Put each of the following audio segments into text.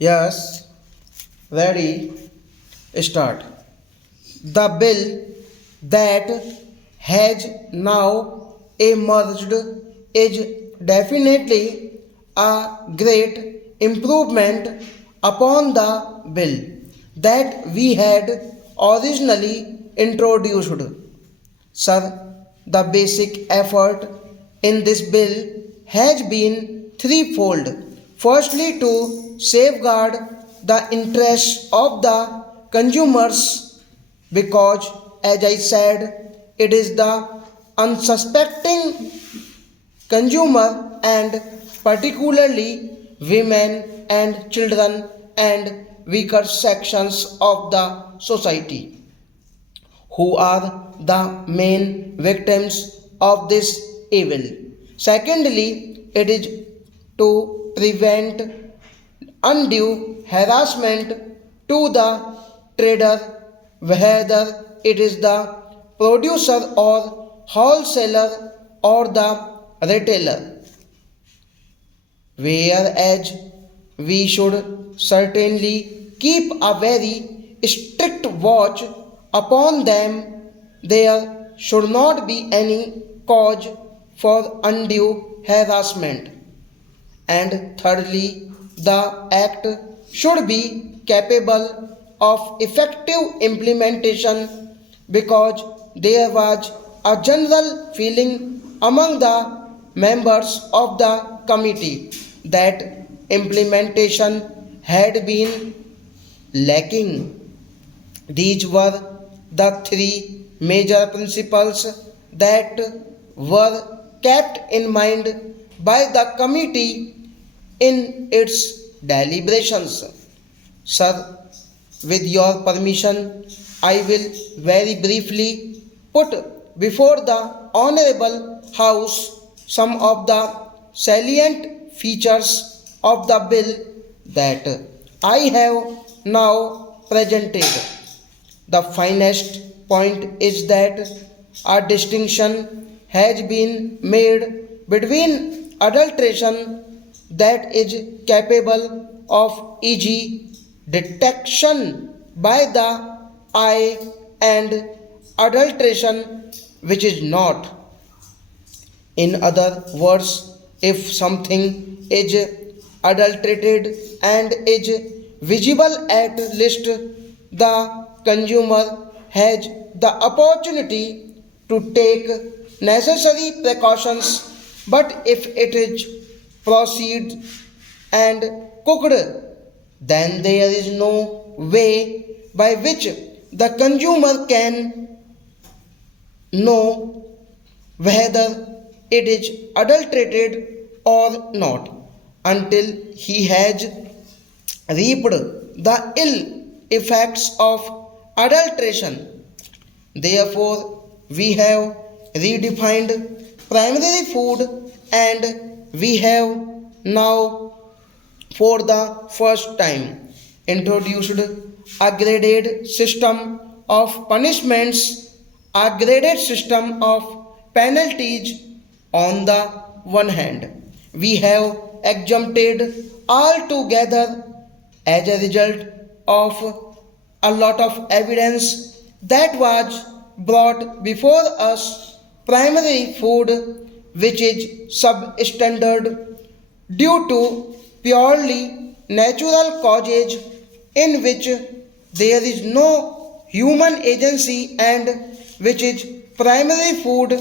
Yes, ready, start. The bill that has now emerged is definitely a great improvement upon the bill that we had originally introduced. Sir, the basic effort in this bill has been threefold. Firstly, to safeguard the interests of the consumers, because, as I said, it is the unsuspecting consumer and particularly women and children and weaker sections of the society who are the main victims of this evil. Secondly, it is to prevent undue harassment to the trader, whether it is the producer or wholesaler or the retailer. Whereas we should certainly keep a very strict watch upon them, there should not be any cause for undue harassment. And thirdly, the act should be capable of effective implementation because there was a general feeling among the members of the committee that implementation had been lacking. These were the three major principles that were kept in mind by the committee in its deliberations. Sir, with your permission, I will very briefly put before the Honorable House some of the salient features of the bill that I have now presented. The finest point is that a distinction has been made between adulteration that is capable of easy detection by the eye and adulteration which is not. In other words, if something is adulterated and is visible at least, the consumer has the opportunity to take necessary precautions, but if it is proceed and cooked, then there is no way by which the consumer can know whether it is adulterated or not until he has reaped the ill effects of adulteration. Therefore, we have redefined primary food and we have now for the first time introduced a graded system of punishments, a graded system of penalties. On the one hand, we have exempted altogether as a result of a lot of evidence that was brought before us primary food which is substandard due to purely natural causes in which there is no human agency and which is primary food,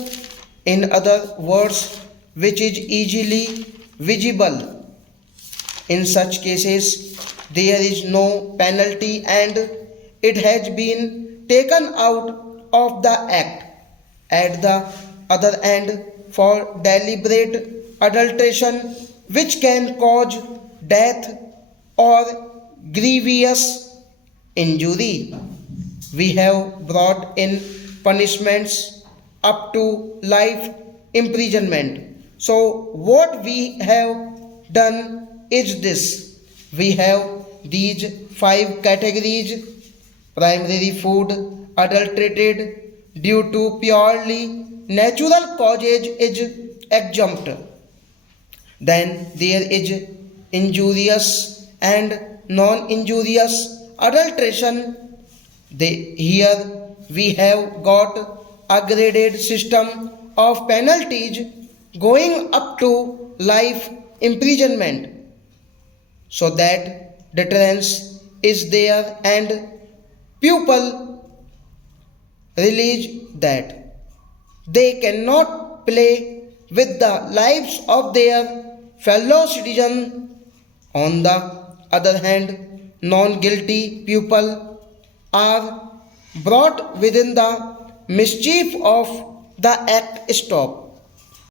in other words, which is easily visible. In such cases, there is no penalty and it has been taken out of the act. At the other end, for deliberate adulteration, which can cause death or grievous injury, we have brought in punishments up to life imprisonment. So, what we have done is this: we have these five categories: primary food, adulterated due to purely natural causes is exempt. Then there is injurious and non-injurious adulteration. Here we have got a graded system of penalties going up to life imprisonment, so that deterrence is there and people realize that they cannot play with the lives of their fellow citizens. On the other hand, non-guilty people are brought within the mischief of the act stop.